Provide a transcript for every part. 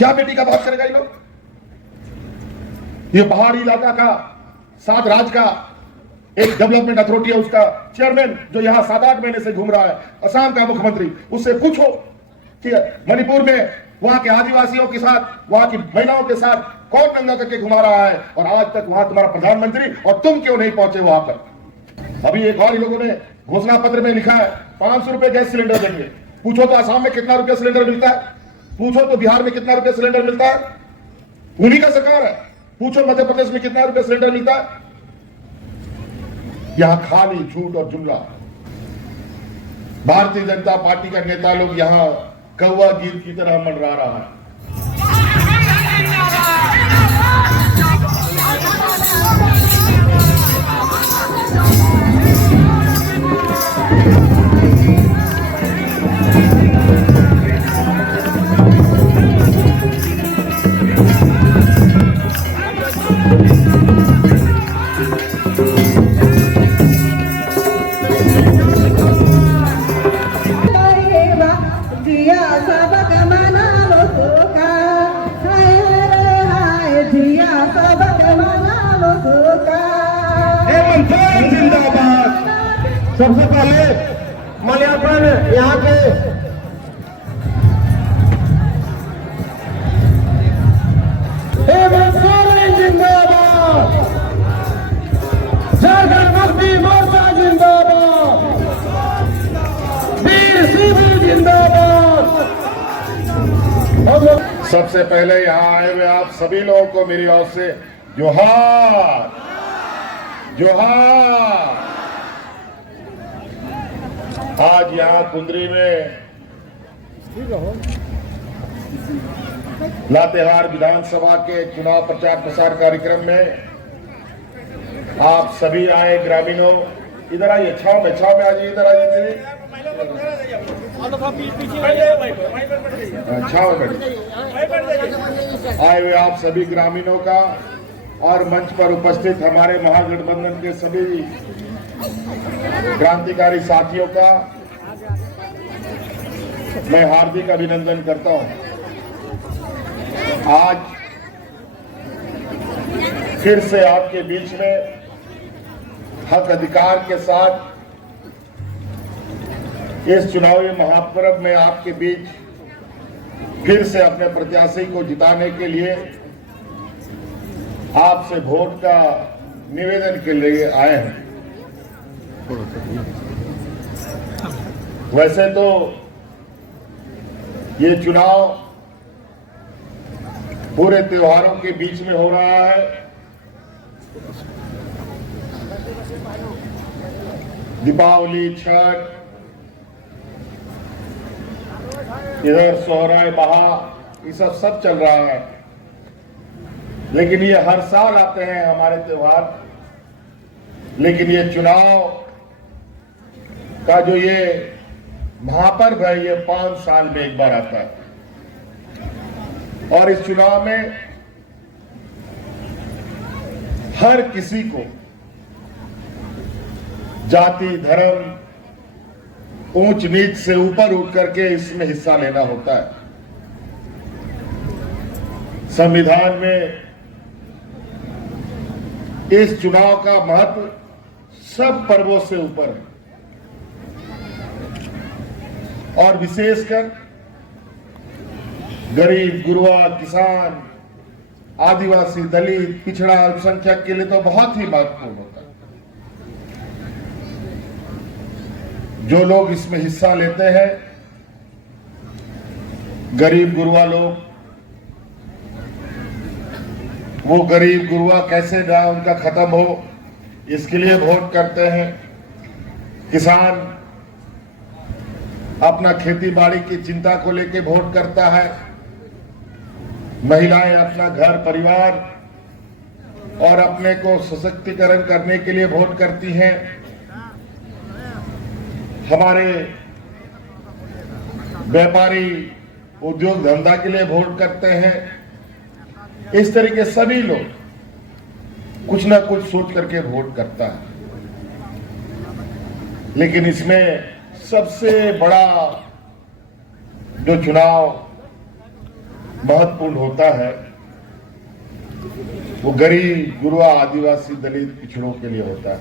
क्या बेटी का बात करेगा ये लोग? ये पहाड़ी इलाका का 7 राज्य का एक डेवलपमेंट अथॉरिटी है, उसका चेयरमैन जो यहां 7-8 महीने से घूम रहा है, असम का मुख्यमंत्री, उससे पूछो कि मणिपुर में वहां के आदिवासियों के साथ, वहां की महिलाओं के साथ कौन नंगा करके घुमा रहा है, और आज तक वहां तुम्हारा प्रधानमंत्री और तुम क्यों नहीं पहुंचे वहां पर? अभी एक और लोगों ने घोषणा पत्र में लिखा है 500 रुपए गैस सिलेंडर देंगे। पूछो तो आसाम में कितना रुपया सिलेंडर मिलता है, पूछो तो बिहार में कितना रुपया सिलेंडर मिलता है, उन्हीं का सरकार है। पूछो मध्य प्रदेश में कितना रुपया सिलेंडर मिलता है। यहां खाली झूठ और जुमला। भारतीय जनता पार्टी का नेता लोग यहां कौवा गीत की तरह मंडरा रहा है। सबसे पहले मलयापन यहाँ के जिंदाबाद, झारखंड मुक्ति मोर्चा जिंदाबाद, वीर सिंह जिंदाबाद। सबसे पहले यहाँ आए हुए आप सभी लोगों को मेरी ओर से जोहार जोहार। आज यहाँ कुंदरी में लातेहार विधानसभा के चुनाव प्रचार प्रसार कार्यक्रम में आप सभी आए ग्रामीणों। इधर आइए, छाव में आ जाइए, इधर आइए, छाव में आए हुए आप सभी ग्रामीणों का और मंच पर उपस्थित हमारे महागठबंधन के सभी क्रांतिकारी साथियों का मैं हार्दिक अभिनंदन करता हूं। आज फिर से आपके बीच में हक अधिकार के साथ इस चुनावी महापर्व में आपके बीच फिर से अपने प्रत्याशी को जिताने के लिए आपसे वोट का निवेदन के लिए आए हैं। वैसे तो ये चुनाव पूरे त्योहारों के बीच में हो रहा है। दीपावली, छठ, इधर सोहराय, बहा, ये सब चल रहा है। लेकिन ये हर साल आते हैं हमारे त्योहार, लेकिन ये चुनाव का जो ये महापर्व है ये 5 साल में एक बार आता है। और इस चुनाव में हर किसी को जाति, धर्म, ऊंच नीच से ऊपर उठ करके इसमें हिस्सा लेना होता है। संविधान में इस चुनाव का महत्व सब पर्वों से ऊपर है और विशेषकर गरीब, गुरुआ, किसान, आदिवासी, दलित, पिछड़ा, अल्पसंख्यक के लिए तो बहुत ही महत्वपूर्ण होता है। जो लोग इसमें हिस्सा लेते हैं, गरीब गुरुआ लोग, वो गरीब गुरुआ कैसे ना उनका खत्म हो इसके लिए वोट करते हैं। किसान अपना खेती बाड़ी की चिंता को लेकर वोट करता है। महिलाएं अपना घर परिवार और अपने को सशक्तिकरण करने के लिए वोट करती हैं। हमारे व्यापारी उद्योग धंधा के लिए वोट करते हैं। इस तरीके सभी लोग कुछ ना कुछ सोच करके वोट करता है। लेकिन इसमें सबसे बड़ा जो चुनाव महत्वपूर्ण होता है वो गरीब, गुरुआ, आदिवासी, दलित, पिछड़ों के लिए होता है,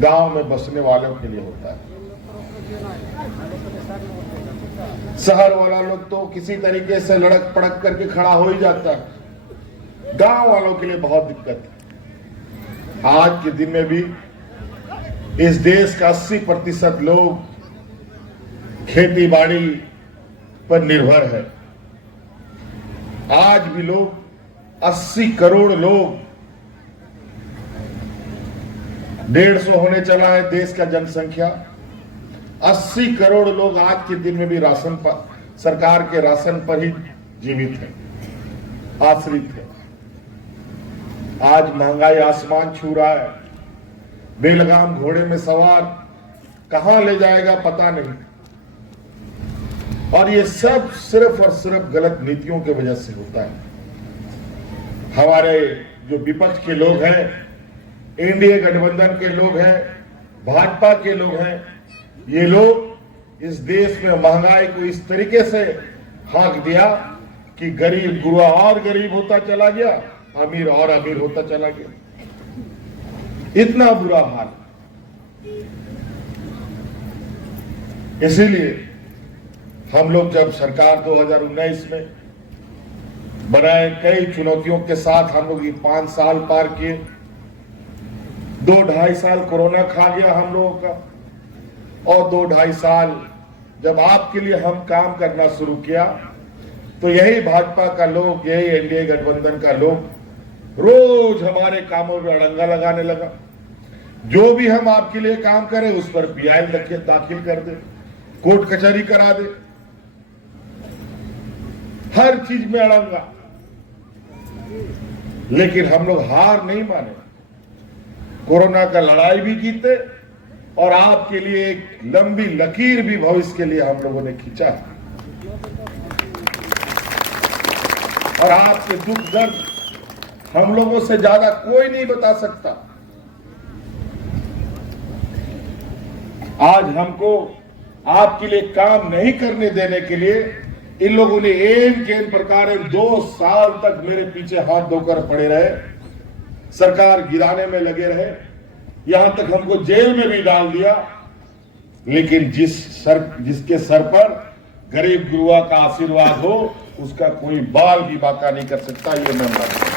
गांव में बसने वालों के लिए होता है। शहर वाला लोग तो किसी तरीके से लड़क पड़क करके खड़ा हो ही जाता है, गांव वालों के लिए बहुत दिक्कत है। आज के दिन में भी इस देश का 80% लोग खेती बाड़ी पर निर्भर है। आज भी लोग 80 करोड़ लोग, 150 होने चला है देश का जनसंख्या। 80 करोड़ लोग आज के दिन में भी राशन पर, सरकार के राशन पर ही जीवित है, आश्रित है। आज महंगाई आसमान छू रहा है, बेलगाम घोड़े में सवार कहां ले जाएगा पता नहीं। और ये सब सिर्फ और सिर्फ गलत नीतियों की वजह से होता है। हमारे जो विपक्ष के लोग हैं, एनडीए गठबंधन के लोग हैं, भाजपा के लोग हैं, ये लोग इस देश में महंगाई को इस तरीके से हाँक दिया कि गरीब गुरुआ और गरीब होता चला गया, अमीर और अमीर होता चला गया। इतना बुरा हाल। इसीलिए हम लोग जब सरकार 2019 में बनाए, कई चुनौतियों के साथ हम लोग ये 5 साल पार किए। 2-2.5 साल कोरोना खा गया हम लोगों का, और 2-2.5 साल जब आपके लिए हम काम करना शुरू किया तो यही भाजपा का लोग, यही एनडीए गठबंधन का लोग रोज हमारे कामों में अड़ंगा लगाने लगा। जो भी हम आपके लिए काम करें उस पर पीआई दाखिल कर दे, कोर्ट कचहरी करा दे, हर चीज में अड़ंगा। लेकिन हम लोग हार नहीं माने, कोरोना का लड़ाई भी जीते और आपके लिए एक लंबी लकीर भी भविष्य के लिए हम लोगों ने खींचा है। और आपके दुख दर्द हम लोगों से ज्यादा कोई नहीं बता सकता। आज हमको आपके लिए काम नहीं करने देने के लिए इन लोगों ने एन केन प्रकार 2 साल तक मेरे पीछे हाथ धोकर पड़े रहे, सरकार गिराने में लगे रहे, यहां तक हमको जेल में भी डाल दिया। लेकिन जिसके सर पर गरीब गुरुआ का आशीर्वाद हो उसका कोई बाल भी बाका नहीं कर सकता, ये मैं मानता हूं।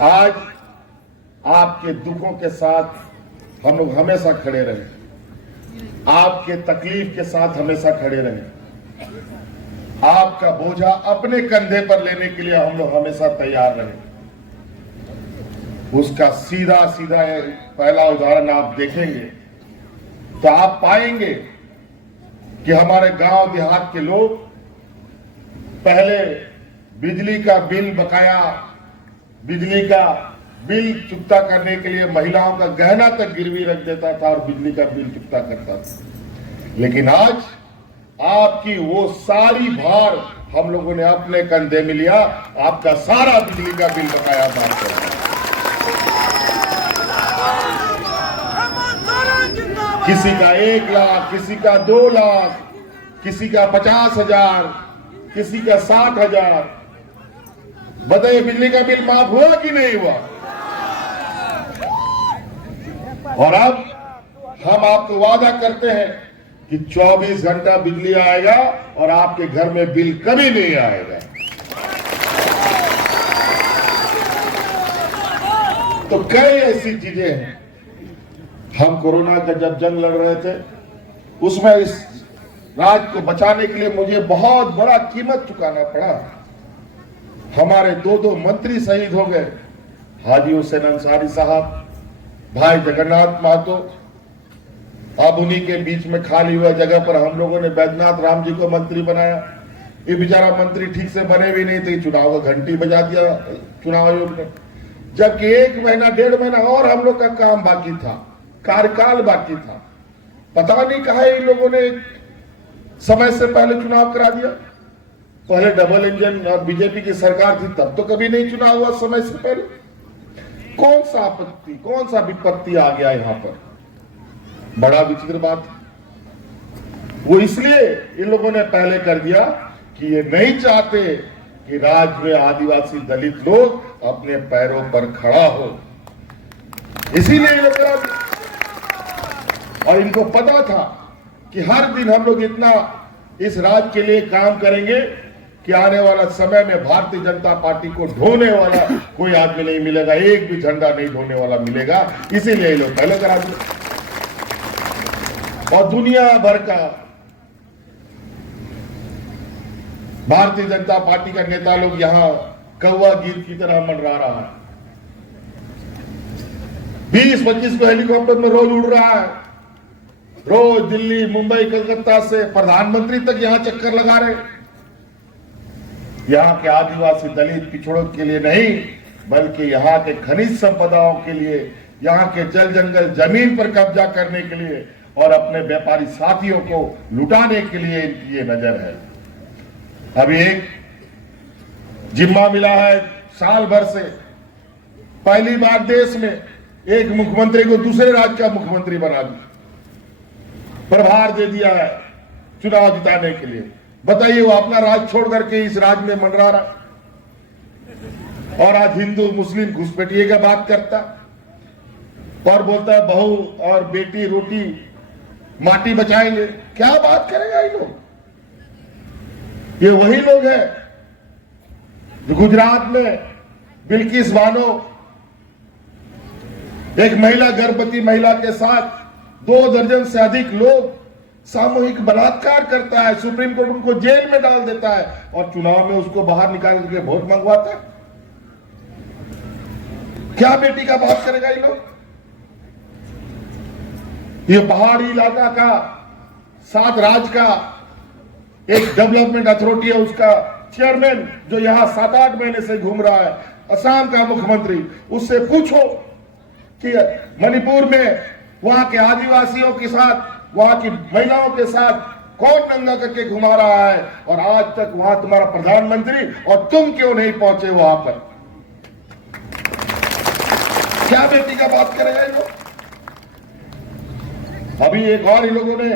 आज आपके दुखों के साथ हम लोग हमेशा खड़े रहे, आपके तकलीफ के साथ हमेशा खड़े रहे, आपका बोझा अपने कंधे पर लेने के लिए हम लोग हमेशा तैयार रहे। उसका सीधा सीधा पहला उदाहरण आप देखेंगे तो आप पाएंगे कि हमारे गांव देहात के लोग पहले बिजली का बिल बकाया, बिजली का बिल चुकता करने के लिए महिलाओं का गहना तक गिरवी रख देता था और बिजली का बिल चुकता करता था। लेकिन आज आपकी वो सारी भार हम लोगों ने अपने कंधे में लिया, आपका सारा बिजली का बिल बकाया बात कर। किसी का 1 लाख, किसी का 2 लाख, किसी का 50,000, किसी का 60,000। बताइए बिजली का बिल माफ हुआ कि नहीं हुआ? और अब हम आपको वादा करते हैं कि 24 घंटा बिजली आएगा और आपके घर में बिल कभी नहीं आएगा। तो कई ऐसी चीजें हैं। हम कोरोना का जब जंग लड़ रहे थे उसमें इस राज्य को बचाने के लिए मुझे बहुत बड़ा कीमत चुकाना पड़ा। हमारे 2 मंत्री शहीद हो गए, हाजी हुसैन अंसारी साहब, भाई जगन्नाथ महतो। अब उन्हीं के बीच में खाली हुआ जगह पर हम लोगों ने बैद्यनाथ राम जी को मंत्री बनाया। ये बेचारा मंत्री ठीक से बने भी नहीं थे, चुनाव का घंटी बजा दिया चुनाव आयोग ने। जबकि 1 महीना 1.5 महीना और हम लोग का काम बाकी था, कार्यकाल बाकी था। पता नहीं कहा इन लोगों ने समय से पहले चुनाव करा दिया। पहले डबल इंजन और बीजेपी की सरकार थी तब तो कभी नहीं चुनाव हुआ समय से पहले। कौन सा आपत्ति, कौन सा विपत्ति आ गया यहाँ पर? बड़ा विचित्र बात है। वो इसलिए इन लोगों ने पहले कर दिया कि ये नहीं चाहते कि राज्य में आदिवासी दलित लोग अपने पैरों पर खड़ा हो, इसीलिए ये लोग करा दिया। और इनको पता था कि हर दिन हम लोग इतना इस राज्य के लिए काम करेंगे कि आने वाला समय में भारतीय जनता पार्टी को ढोने वाला कोई आदमी नहीं मिलेगा, एक भी झंडा नहीं ढोने वाला मिलेगा, इसीलिए ये लोग पहले करा दिया। और दुनिया भर का भारतीय जनता पार्टी का नेता लोग यहां कौवा गीत की तरह मंडरा रहा है। 20-25 को हेलीकॉप्टर में रोज उड़ रहा है, रोज दिल्ली, मुंबई, कलकत्ता से प्रधानमंत्री तक यहां चक्कर लगा रहे। यहां के आदिवासी दलित पिछड़ों के लिए नहीं, बल्कि यहां के खनिज संपदाओं के लिए, यहां के जल जंगल जमीन पर कब्जा करने के लिए और अपने व्यापारी साथियों को लुटाने के लिए इनकी ये नजर है। अभी एक जिम्मा मिला है साल भर से, पहली बार देश में एक मुख्यमंत्री को दूसरे राज्य का मुख्यमंत्री बना दिया, प्रभार दे दिया है चुनाव जिताने के लिए। बताइए, वो अपना राज्य छोड़ करके इस राज्य में मंडरा रहा और आज हिंदू मुस्लिम घुसपैठिए का बात करता और बोलता है बहू और बेटी रोटी माटी बचाएंगे। क्या बात करेगा ये लोग? ये वही लोग हैं जो गुजरात में बिल्किस बानो, एक महिला, गर्भवती महिला के साथ 2 दर्जन से अधिक लोग सामूहिक बलात्कार करता है, सुप्रीम कोर्ट उनको जेल में डाल देता है और चुनाव में उसको बाहर निकाल करके वोट मंगवाता है। क्या बेटी का बात करेगा ये लोग? ये पहाड़ी इलाका का 7 राज्य का एक डेवलपमेंट अथॉरिटी है, उसका चेयरमैन जो यहां 7-8 महीने से घूम रहा है, असम का मुख्यमंत्री, उससे पूछो कि मणिपुर में वहां के आदिवासियों के साथ, वहां की महिलाओं के साथ कौन दंगा करके घुमा रहा है और आज तक वहां तुम्हारा प्रधानमंत्री और तुम क्यों नहीं पहुंचे वहां पर? क्या बेटी का बात करेगा ये लोग? अभी एक और इन लोगों ने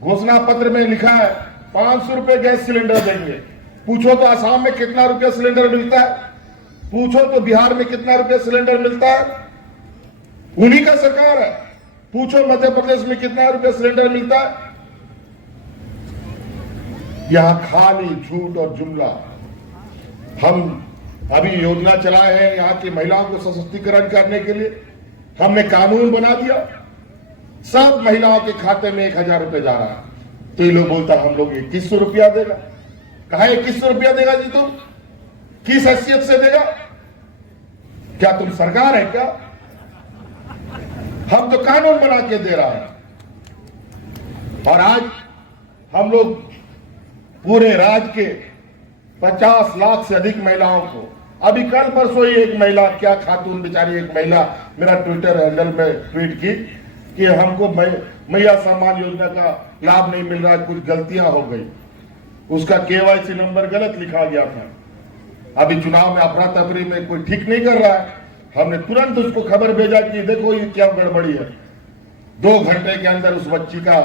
घोषणा पत्र में लिखा है 500 रुपए गैस सिलेंडर देंगे। पूछो तो आसाम में कितना रुपया सिलेंडर मिलता है, पूछो तो बिहार में कितना रुपया सिलेंडर मिलता है, उन्हीं का सरकार है। पूछो मध्य प्रदेश में कितना रुपया सिलेंडर मिलता है। यहां खाली झूठ और जुमला। हम अभी योजना चलाए हैं यहां की महिलाओं को सशक्तिकरण करने के लिए, हमने कानून बना दिया, सब महिलाओं के खाते में 1000 रुपए जा रहा है। तो ये लोग बोलता हम लोग 2100 रुपया देगा। कहा 2100 रुपया देगा जी? तुम किस हैसियत से देगा? क्या तुम सरकार है क्या? हम तो कानून बना के दे रहा है। और आज हम लोग पूरे राज्य के 50 लाख से अधिक महिलाओं को, अभी कल परसों ही एक महिला, क्या खातून बेचारी, एक महिला मेरा ट्विटर हैंडल में ट्वीट की कि हमको मैया सम्मान योजना का लाभ नहीं मिल रहा है, कुछ गलतियां हो गई, उसका केवाईसी नंबर गलत लिखा गया था। अभी चुनाव में अफरा तफरी में कोई ठीक नहीं कर रहा है, हमने तुरंत उसको खबर भेजा कि देखो ये क्या गड़बड़ी है। 2 घंटे के अंदर उस बच्ची का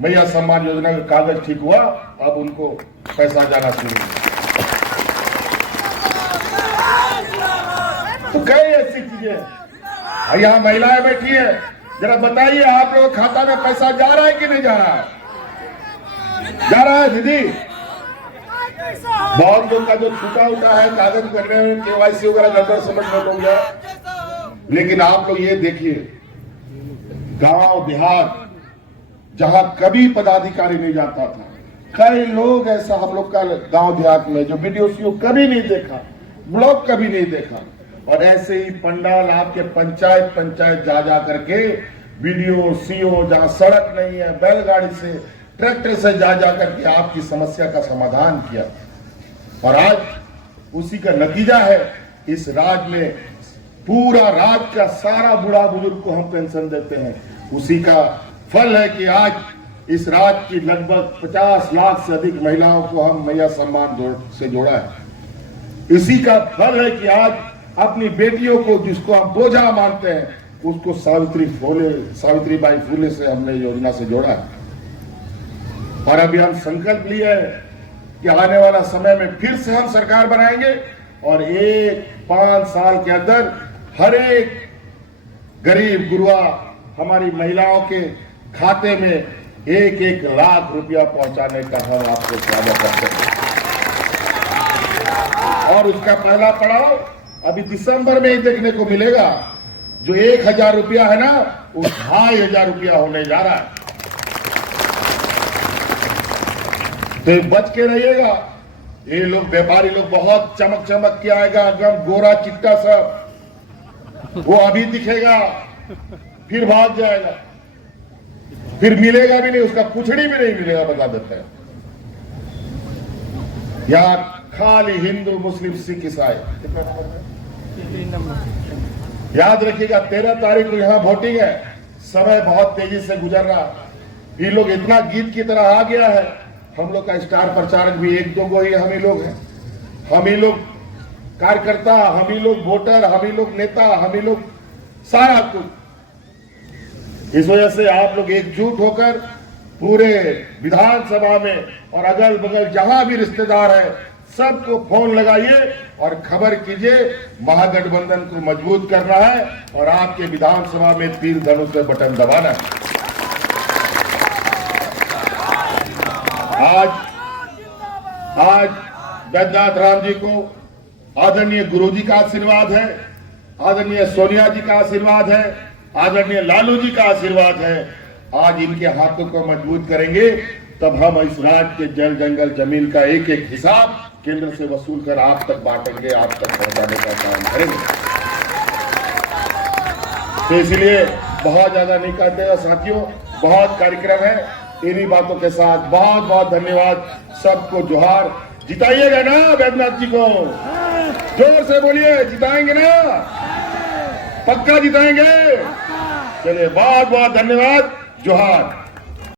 मैया सम्मान योजना का कागज ठीक हुआ, अब उनको पैसा जाना शुरू हुआ। तो कई ऐसी चीजें। यहां महिलाएं बैठी है, जरा बताइए आप लोगों के खाता में पैसा जा रहा है कि नहीं जा रहा है? जा रहा है दीदी? बहुत लोग का जो छूटा उठा है कागज करने में, केवाईसी वगैरह गड़बड़ समझ में लोग जाए। लेकिन आप लोग ये देखिए, गांव देहात जहां कभी पदाधिकारी नहीं जाता था, कई लोग ऐसा हम लोग का गांव देहात में जो वीडियो कभी नहीं देखा, ब्लॉग कभी नहीं देखा, और ऐसे ही पंडाल आपके पंचायत जा करके वीडियो सीओ जहां सड़क नहीं है, बैलगाड़ी से, ट्रैक्टर से जा करके आपकी समस्या का समाधान किया। और आज उसी का नतीजा है, इस राज्य में पूरा राज्य का सारा बूढ़ा बुजुर्ग को हम पेंशन देते हैं। उसी का फल है कि आज इस राज्य की लगभग 50 लाख से अधिक महिलाओं को हम मैया सम्मान से जोड़ा है। इसी का फल है कि आज अपनी बेटियों को, जिसको हम बोझा मानते हैं, उसको सावित्रीबाई फुले से हमने योजना से जोड़ा है। और अभी हम संकल्प लिए हैं कि आने वाला समय में फिर से हम सरकार बनाएंगे और 5 साल के अंदर हर एक गरीब गुरुआ हमारी महिलाओं के खाते में 1-1 लाख रुपया पहुंचाने का हम आपको वादा करते हैं। और उसका पहला पड़ाव अभी दिसंबर में ही देखने को मिलेगा। जो 1000 रुपया है ना, वो 2500 रुपया होने जा रहा है। तो बच के रहिएगा। ये लोग व्यापारी लोग बहुत चमक के आएगा, एकदम गोरा चिट्टा सब, वो अभी दिखेगा फिर भाग जाएगा, फिर मिलेगा भी नहीं, उसका पुछड़ी भी नहीं मिलेगा, बता देते हैं। यहाँ खाली हिंदू मुस्लिम सिख ईसाई। याद रखिएगा 13 तारीख को यहाँ वोटिंग है। समय बहुत तेजी से गुजर रहा है। ये लोग इतना गीत की तरह आ गया है। हम लोग का स्टार प्रचारक भी 1-2 गो ही हम ही लोग हैं। हम ही लोग कार्यकर्ता, हम ही लोग वोटर, हम ही लोग नेता, हम ही लोग सारा कुछ। इस वजह से आप लोग एकजुट होकर पूरे विधानसभा में और अगल बगल जहां भी रिश्तेदार है सबको फोन लगाइए और खबर कीजिए। महागठबंधन को मजबूत करना है और आपके विधानसभा में तीर धनुष से बटन दबाना है। आज बैद्यनाथ राम जी को आदरणीय गुरु जी का आशीर्वाद है, आदरणीय सोनिया जी का आशीर्वाद है, आदरणीय लालू जी का आशीर्वाद है। आज इनके हाथों को मजबूत करेंगे तब हम इस राज्य के जल जंगल जमीन का एक हिसाब केंद्र से वसूल कर आप तक बांटेंगे, आप तक पहुंचाने का काम करेंगे। तो इसलिए बहुत ज्यादा नहीं कहते साथियों, बहुत कार्यक्रम है। इन्हीं बातों के साथ बहुत बहुत धन्यवाद। सबको जोहार। जिताइएगा ना बैद्यनाथ जी को? जोर से बोलिए, जिताएंगे ना? पक्का जिताएंगे? चलिए बहुत बहुत धन्यवाद। जोहार।